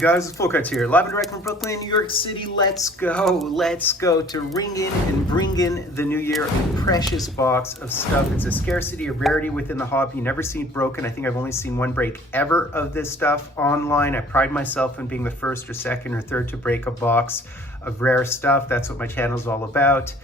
guys, it's Fultoncards here, live and direct from Brooklyn, New York City. Let's go to ring in and bring in the new year a precious box of stuff. It's a scarcity, a rarity within the hobby. You never see it broken. I think I've only seen one break ever of this stuff online. I pride myself in being the first or second or third to break a box of rare stuff. That's what my channel is all about.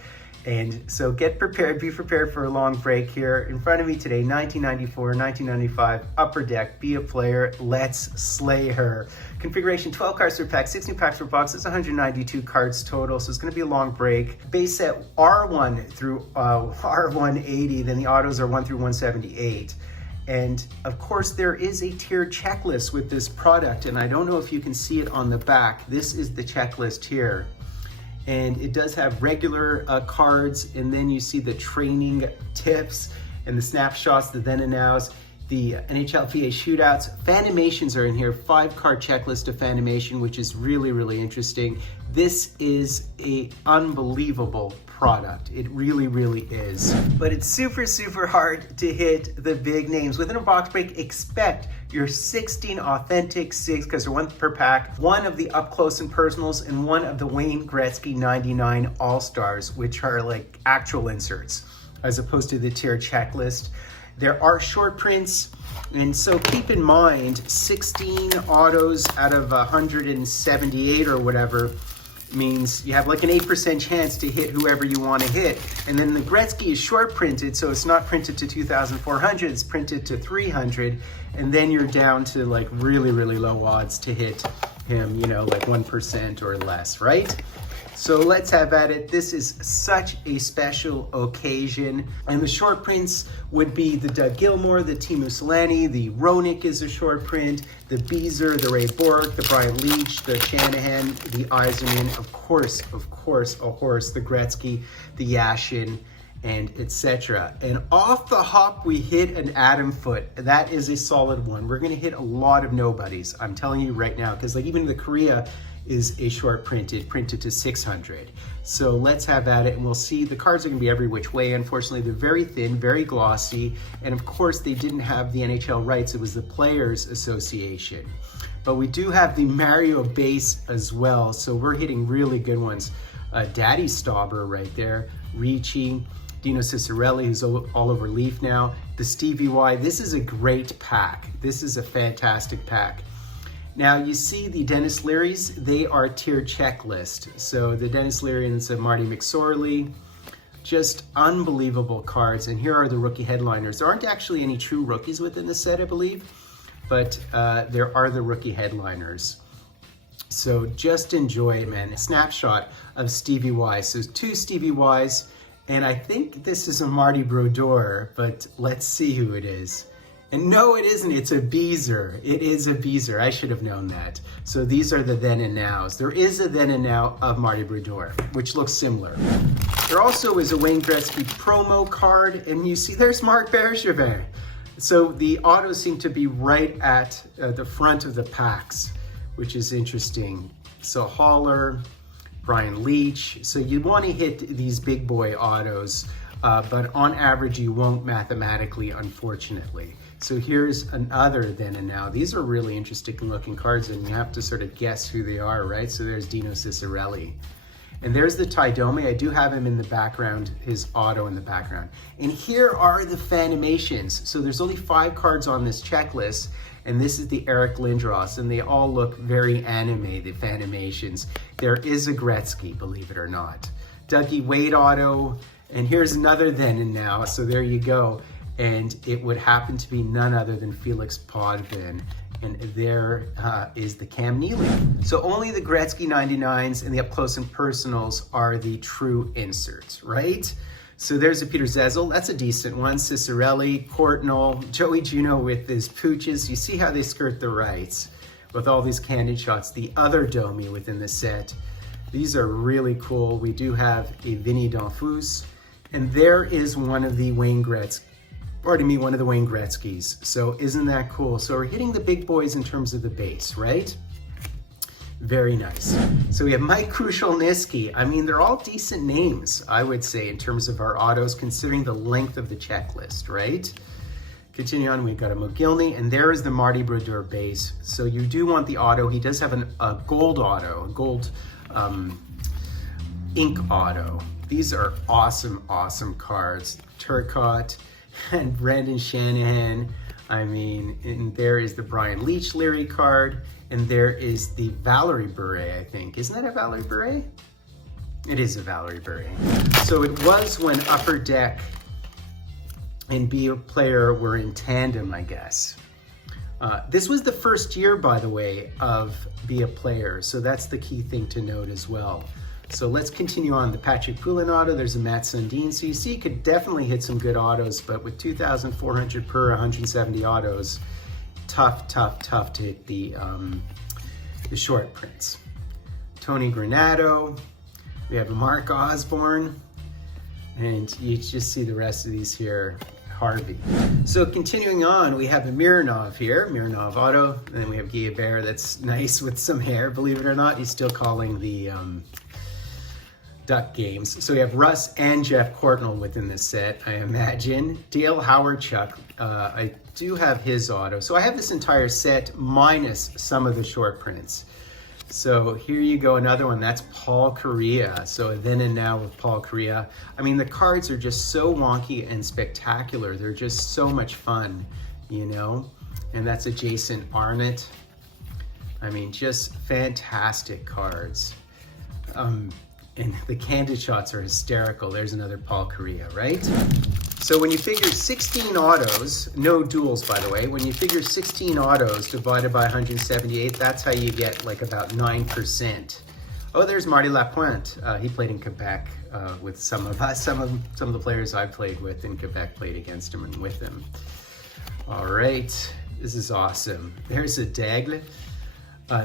And so get prepared, be prepared for a long break here. In front of me today, 1994, 1995, Upper Deck, Be a Player, Let's Slay Her. Configuration 12 cards per pack, 16 packs per box, it's 192 cards total, so it's gonna be a long break. Base set R1 through R180, then the autos are 1 through 178. And of course, there is a tiered checklist with this product, and I don't know if you can see it on the back. This is the checklist here. And it does have regular cards, and then you see the training tips and the snapshots, the then and nows, the NHL VA shootouts. Fanimations are in here, 5-card checklist of Fanimation, which is really, really interesting. This is an unbelievable product. It really, really is. But it's super, super hard to hit the big names. Within a box break, expect your 16 authentic 6, because they're 1 per pack, 1 of the up close and personals, and 1 of the Wayne Gretzky 99 All-Stars, which are like actual inserts, as opposed to the tier checklist. There are short prints, and so keep in mind, 16 autos out of 178 or whatever means you have like an 8% chance to hit whoever you want to hit. And then the Gretzky is short printed, so it's not printed to 2,400, it's printed to 300, and then you're down to like really, really low odds to hit him, you know, like 1% or less, right? So let's have at it. This is such a special occasion. And the short prints would be the Doug Gilmour, the Teemu Selanne, the Roenick is a short print, the Beezer, the Ray Bork, the Brian Leetch, the Shanahan, the Yzerman, of course, a horse, the Gretzky, the Yashin, and etc. And off the hop, we hit an Adam Foote. That is a solid one. We're gonna hit a lot of nobodies, I'm telling you right now, because like even the Korea is a short printed to 600. So let's have at it, and we'll see. The cards are gonna be every which way. Unfortunately, they're very thin, very glossy, and of course they didn't have the NHL rights. It was the Players Association. But we do have the Mario base as well, so we're hitting really good ones. Daddy Stauber right there, Ricci, Dino Ciccarelli, who's all over Leaf now, the Stevie Y. This is a great pack. This is a fantastic pack. Now you see the Dennis Learys, they are tiered checklist. So the Dennis Leary and the Marty McSorley, just unbelievable cards. And here are the rookie headliners. There aren't actually any true rookies within the set, I believe, but there are the rookie headliners. So just enjoy it, man. A snapshot of Stevie Y. So 2 Stevie Ys, and I think this is a Marty Brodeur, but let's see who it is. And no, it isn't, it's a Beezer. It is a Beezer, I should have known that. So these are the then and nows. There is a then and now of Marty Brodeur, which looks similar. There also is a Wayne Gretzky promo card, and you see there's Marc Bergevin. So the autos seem to be right at the front of the packs, which is interesting. So Haller, Brian Leetch. So you want to hit these big boy autos, but on average you won't mathematically, unfortunately. So here's another then and now. These are really interesting looking cards, and you have to sort of guess who they are, right? So there's Dino Ciccarelli. And there's the Ty Domi. I do have him in the background, his auto in the background. And here are the Fanimations. So there's only 5 cards on this checklist, and this is the Eric Lindros, and they all look very anime, the Fanimations. There is a Gretzky, believe it or not. Dougie Wade auto, and here's another then and now, so there you go. And it would happen to be none other than Felix Potvin. And there is the Cam Neely. So only the Gretzky 99s and the up close and personals are the true inserts, right? So there's a Peter Zezel, that's a decent one. Ciccarelli, Courtnall, Joey Juneau with his pooches. You see how they skirt the rights with all these candid shots. The other Domi within the set. These are really cool. We do have a Vinny Donfus, and there is one of the Wayne Gretzky. Pardon me, one of the Wayne Gretzkys. So isn't that cool? So we're hitting the big boys in terms of the base, right? Very nice. So we have Mike Krushelnyski. I mean, they're all decent names, I would say, in terms of our autos, considering the length of the checklist, right? Continue on, we've got a McGillney, and there is the Marty Brodeur base. So you do want the auto. He does have a gold auto, a gold ink auto. These are awesome, awesome cards. Turcotte and Brendan Shanahan. I mean, and there is the Brian Leach Leary card, and there is the Valerie Bure, I think. Isn't that a Valerie Bure? It is a Valerie Bure. So it was when Upper Deck and Be a Player were in tandem, I guess. This was the first year, by the way, of Be a Player, so that's the key thing to note as well. So let's continue on. The Patrick Poulin auto, there's a Matt Sundin. So you see you could definitely hit some good autos, but with 2,400 per 170 autos, tough to hit the short prints. Tony Granato, we have Mark Osborne, and you just see the rest of these here. Harvey. So continuing on, we have a Mironov here, Mironov auto, and then we have Guillabert that's nice with some hair. Believe it or not, he's still calling the Duck games. So we have Russ and Jeff Courtnall within this set, I imagine. Dale Howard-Chuck, I do have his auto. So I have this entire set minus some of the short prints. So here you go, another one, that's Paul Correa. So then and now with Paul Correa. I mean, the cards are just so wonky and spectacular. They're just so much fun, you know? And that's a Jason Arnott. I mean, just fantastic cards. And the candid shots are hysterical. There's another Paul Correa, right? So when you figure 16 autos, no duels by the way, when you figure 16 autos divided by 178, that's how you get like about 9%. Oh, there's Marty Lapointe. He played in Quebec with some of us. Some of the players I played with in Quebec played against him and with him. All right, this is awesome. There's a Daigle.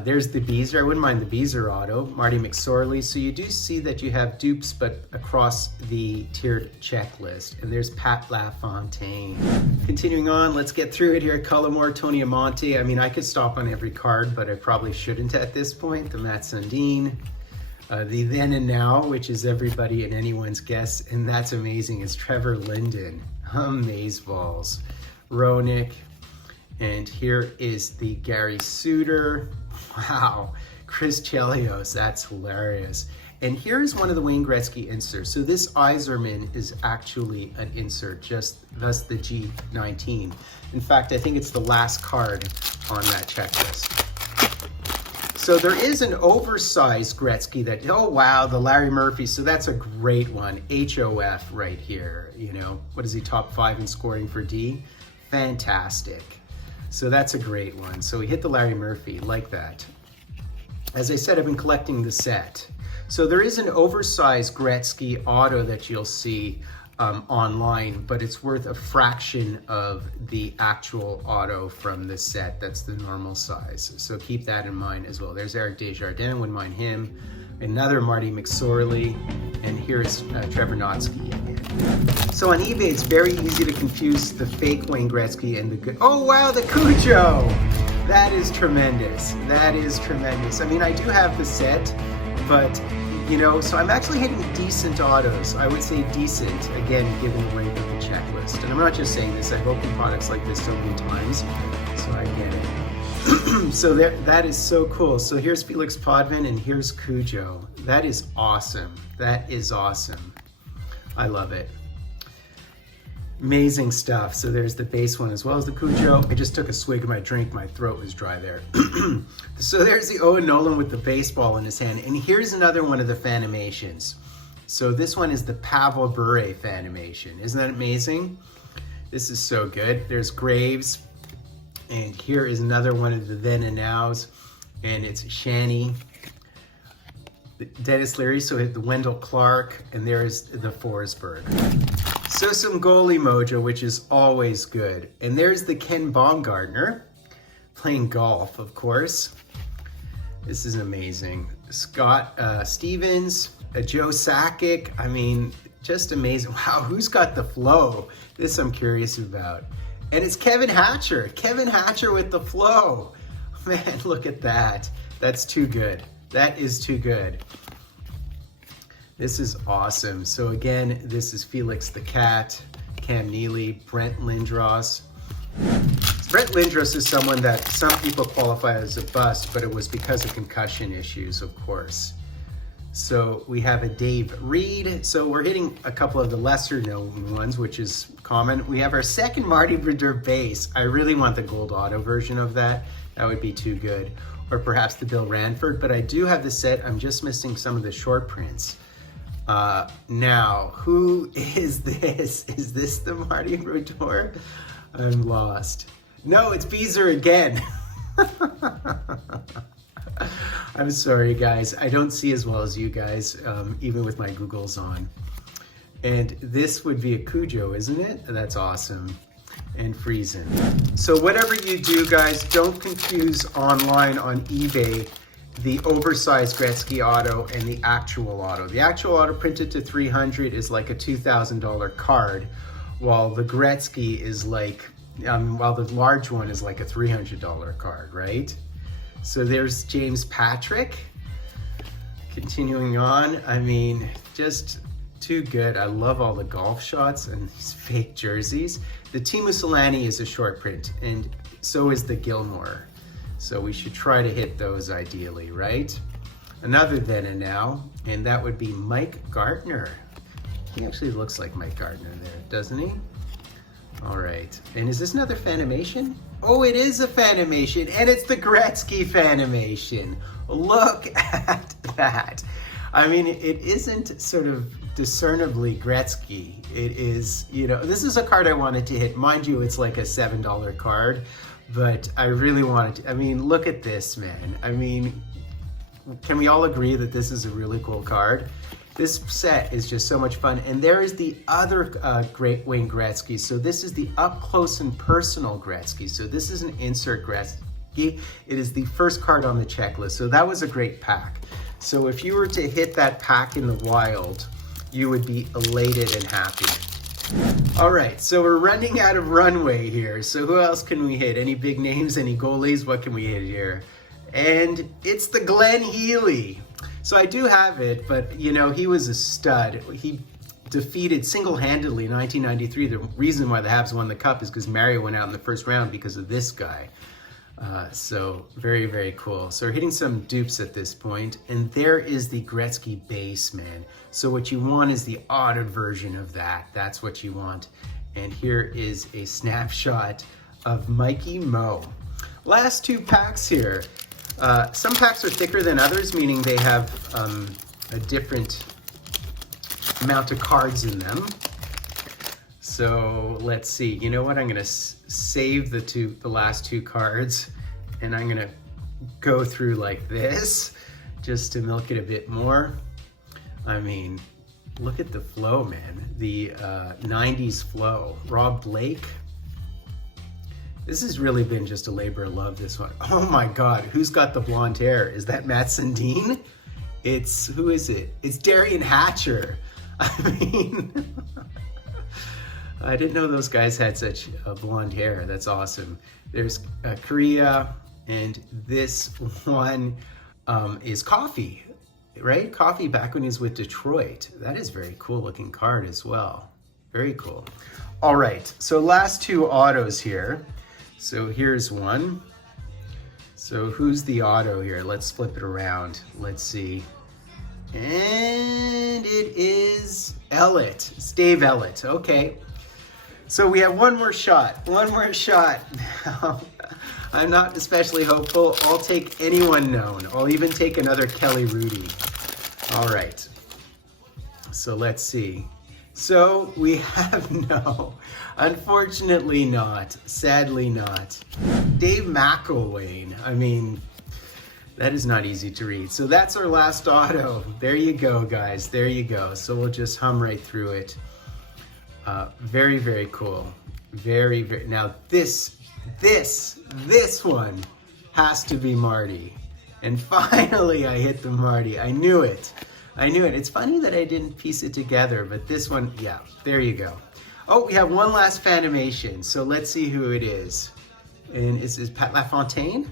There's the Beezer. I wouldn't mind the Beezer auto. Marty McSorley. So you do see that you have dupes, but across the tiered checklist. And there's Pat LaFontaine. Continuing on, let's get through it here. Cullimore, Tony Amonte. I mean, I could stop on every card, but I probably shouldn't at this point. The Matt Sundin. The Then and Now, which is everybody and anyone's guess, and that's amazing, is Trevor Linden. Amazeballs. Roenick. And here is the Gary Suter. Wow. Chris Chelios, that's hilarious. And here's one of the Wayne Gretzky inserts. So this Yzerman is actually an insert, just thus the G19. In fact, I think it's the last card on that checklist. So there is an oversized Gretzky that, oh wow, the Larry Murphy. So that's a great one. HOF right here. You know, what is he, top 5 in scoring for D? Fantastic. So that's a great one. So we hit the Larry Murphy like that. As I said, I've been collecting the set. So there is an oversized Gretzky auto that you'll see online, but it's worth a fraction of the actual auto from the set. That's the normal size. So keep that in mind as well. There's Eric Desjardins, wouldn't mind him. Another Marty McSorley, and here's Trevor Notsky again. So on eBay, it's very easy to confuse the fake Wayne Gretzky and the good. Oh wow, the Cujo! That is tremendous. That is tremendous. I mean, I do have the set, but you know, so I'm actually hitting decent autos. I would say decent, again, given the length of the checklist. And I'm not just saying this, I've opened products like this so many times, so I get it. So that is so cool. So here's Felix Potvin and here's Cujo. That is awesome. That is awesome. I love it. Amazing stuff. So there's the base one as well as the Cujo. I just took a swig of my drink. My throat was dry there. So there's the Owen Nolan with the baseball in his hand. And here's another one of the Fanimations. So this one is the Pavel Bure Fanimation. Isn't that amazing? This is so good. There's Graves. And here is another one of the Then and Nows. And it's Shanny. Dennis Leary, so the Wendell Clark. And there's the Forsberg. So some goalie mojo, which is always good. And there's the Ken Baumgartner, playing golf, of course. This is amazing. Scott Stevens, Joe Sakic. I mean, just amazing. Wow, who's got the flow? This I'm curious about. And it's Kevin Hatcher. Kevin Hatcher with the flow. Man, look at that. That's too good. That is too good. This is awesome. So again, this is Felix the Cat, Cam Neely, Brent Lindros, Brett Lindros is someone that some people qualify as a bust, but it was because of concussion issues, of course. So we have a Dave Reed. So we're hitting a couple of the lesser known ones, which is common. We have our second Marty Brodeur base. I really want the gold auto version of that. That would be too good. Or perhaps the Bill Ranford, but I do have the set. I'm just missing some of the short prints. Now, who is this? Is this the Marty Brodeur? I'm lost. No, it's Beezer again. I'm sorry, guys. I don't see as well as you guys, even with my Googles on. And this would be a Cujo, isn't it? That's awesome. And Friesen. So whatever you do, guys, don't confuse online on eBay the oversized Gretzky auto and the actual auto. The actual auto printed to 300 is like a $2,000 card, while the Gretzky is like, while the large one is like a $300 card, right? So there's James Patrick. Continuing on, I mean, just too good. I love all the golf shots and these fake jerseys. The Teemu Selanne is a short print, and so is the Gilmore. So we should try to hit those ideally, right? Another then and now, and that would be Mike Gartner. He actually looks like Mike Gartner there, doesn't he? All right, and is this another Fanimation? Oh, it is a Fanimation, and it's the Gretzky Fanimation. Look at that. I mean, it isn't sort of discernibly Gretzky. It is, you know, this is a card I wanted to hit. Mind you, it's like a $7 card, but I really wanted to. I mean, look at this, man. I mean, can we all agree that this is a really cool card? This set is just so much fun. And there is the other Great Wayne Gretzky. So this is the up close and personal Gretzky. So this is an insert Gretzky. It is the first card on the checklist. So that was a great pack. So if you were to hit that pack in the wild, you would be elated and happy. All right, so we're running out of runway here. So who else can we hit? Any big names, any goalies? What can we hit here? And it's the Glenn Healy. So I do have it, but you know, he was a stud. He defeated single-handedly in 1993. The reason why the Habs won the cup is because Mario went out in the first round because of this guy. So very, very cool. So we're hitting some dupes at this point, and there is the Gretzky base, man. So what you want is the autoed version of that. That's what you want. And here is a snapshot of Mikey Mo. Last two packs here. Some packs are thicker than others, meaning they have a different amount of cards in them. So let's see. You know what? I'm gonna save the last two cards, and I'm gonna go through like this just to milk it a bit more. I mean, look at the flow, man. The 90s flow. Rob Blake. This has really been just a labor of love, this one. Oh my God, who's got the blonde hair? Is that Matt Sundin? Who is it? It's Darian Hatcher. I mean, I didn't know those guys had such blonde hair. That's awesome. There's Korea, and this one is Coffee, right? Coffee back when he was with Detroit. That is a very cool looking card as well. Very cool. All right, so last two autos here. So here's one. So who's the auto here? Let's flip it around. Let's see. And it is Ellett. It's Dave Ellett. Okay. So we have one more shot. One more shot. I'm not especially hopeful. I'll take anyone known. I'll even take another Kelly Rudy. All right. So let's see. So we have no, unfortunately not, sadly not. Dave McElwain. I mean, that is not easy to read. So that's our last auto. There you go, guys. There you go. So we'll just hum right through it. Very, very cool. Very, very. Now this one has to be Marty. And finally I hit the Marty. I knew it. I knew it. It's funny that I didn't piece it together, but this one, yeah, there you go. Oh, we have one last Fanimation. So let's see who it is. And is Pat LaFontaine?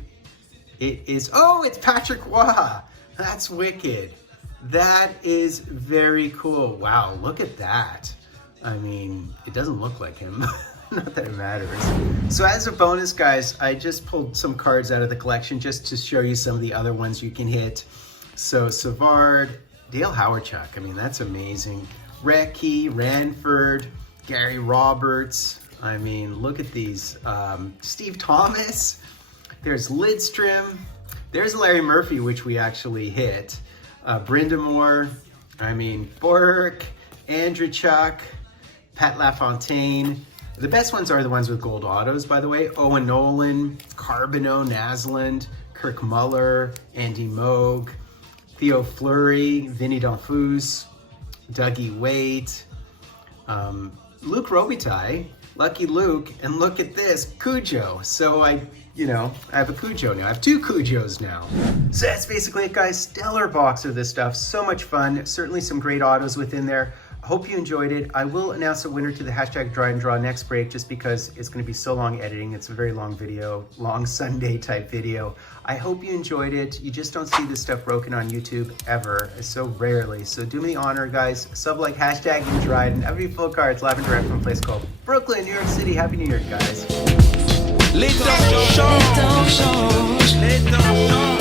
It is, oh, it's Patrick Waugh. That's wicked. That is very cool. Wow, look at that. I mean, it doesn't look like him. Not that it matters. So as a bonus, guys, I just pulled some cards out of the collection just to show you some of the other ones you can hit. So Savard, Dale Hawerchuk, I mean, that's amazing. Recchi, Ranford, Gary Roberts. I mean, look at these. Steve Thomas. There's Lidstrom. There's Larry Murphy, which we actually hit. Brindamore. I mean, Bork, Andrechuk, Pat LaFontaine. The best ones are the ones with gold autos, by the way. Owen Nolan, Carbonneau, Naslund, Kirk Muller, Andy Moog, Theo Fleury, Vinny Donfus, Dougie Waite, Luke Robitaille, Lucky Luke, and look at this, Cujo. So I have a Cujo now. I have 2 Cujos now. So that's basically it, guys. Stellar box of this stuff. So much fun. Certainly some great autos within there. I hope you enjoyed it. I will announce a winner to the hashtag Dry and Draw next break, just because it's going to be so long editing. It's a very long video, long Sunday type video. I hope you enjoyed it. You just don't see this stuff broken on YouTube ever, so rarely. So do me the honor, guys. Sub, like, hashtag and Dried, and every Fultoncards live and direct from a place called Brooklyn, New York City. Happy New Year, guys. Les dents changent, les dents changent.